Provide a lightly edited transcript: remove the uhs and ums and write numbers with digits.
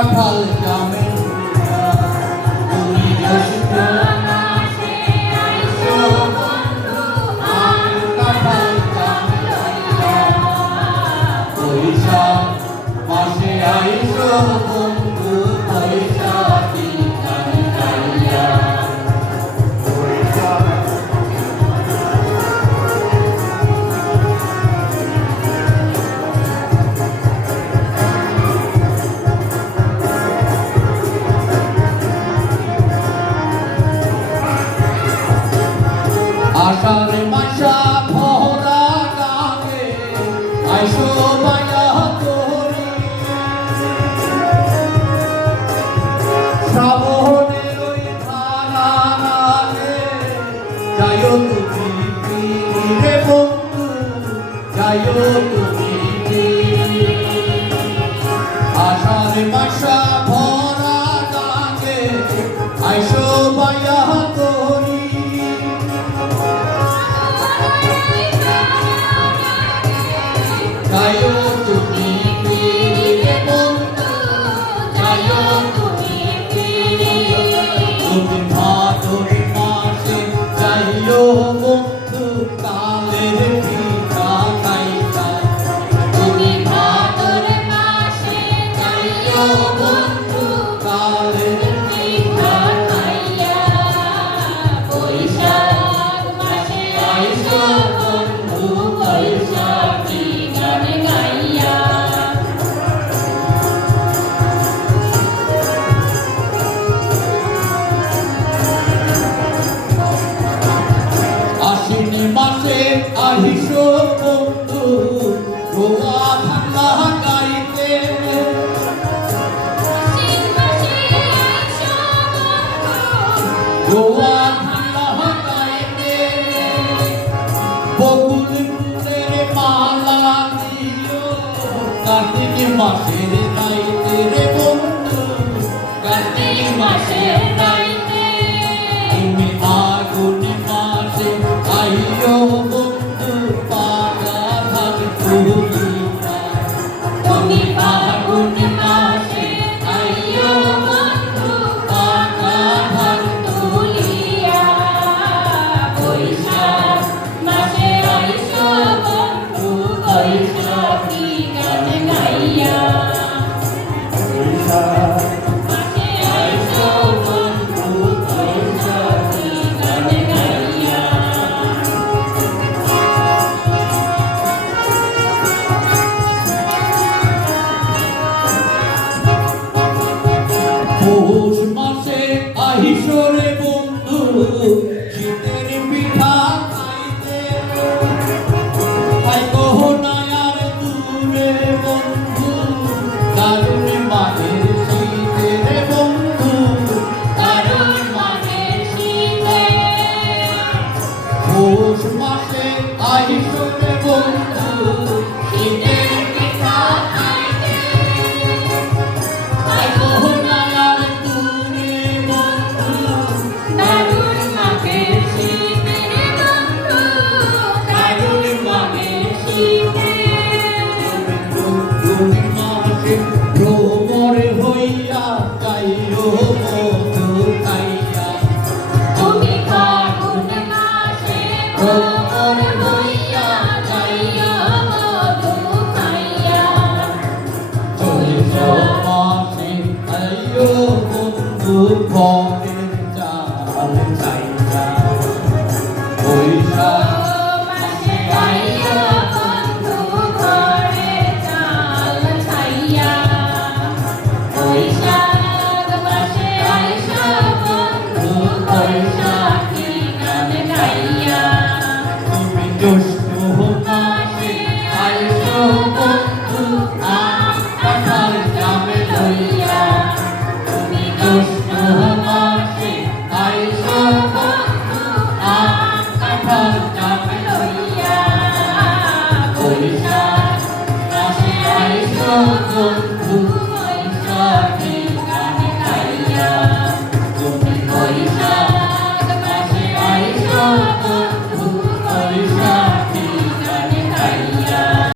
কাঁঠাল জামে তুমি জ্যৈষ্ঠ মাসে আইসো বন্ধু আম কাঁঠাল জাম লইয়া বৈশাখ মাসে আইসো বন্ধু বৈশাখী গান গাইয়া আষাঢ় মাসা ভরা গানে আইসো মায়া তোরি শ্রাবণের ওই ধারা রাগে যাইও তুমি তীরে বন্ধু যাইও তুমি আষাঢ় মাসা ভরা গানে আইসো মায়া তোরি যাইও তুমি তীরে বন্ধু যাইও তুমি তুমি ভাদর মাসে যাইও বন্ধু কালের পিঠা খাইতা তুমি ভাদর মাসে যাইও বন্ধু কালের পিঠা খাইয়া বৈশাখ মাসে আইসো বন্ধু বৈশাখী গান গাইয়া আশ্বিন মাসে আহিসো বন্ধু গোয়া ঠান্ডা গাইতে গোয়া ঠান্ডা গাইতে বকুল ফুলের মালা দিও কার্তিক মাসের রাইতে রে বন্ধু কার্তিক মাসের রাইতে তুমি আগুন মাসে আইও বন্ধু পাতা ধান তুলিয়া তুমি আগুন মাসে আইও বন্ধু পাতা ধান তুলিয়া বৈশাখ মাসে আইসো বন্ধু বৈশাখী গান গাইয়া বৈশাখ মাসে আইসো বন্ধু বৈশাখী গান গাইয়া পৌষ মাসে আহিসো রে বন্ধু শীতের পিঠা খাইতে আইকো নায়ার দূরে বন্ধু দারুণ মানের শীতে রে বন্ধু দারুণ মানের শীতে পৌষ মাসে আহিসো রে বন্ধু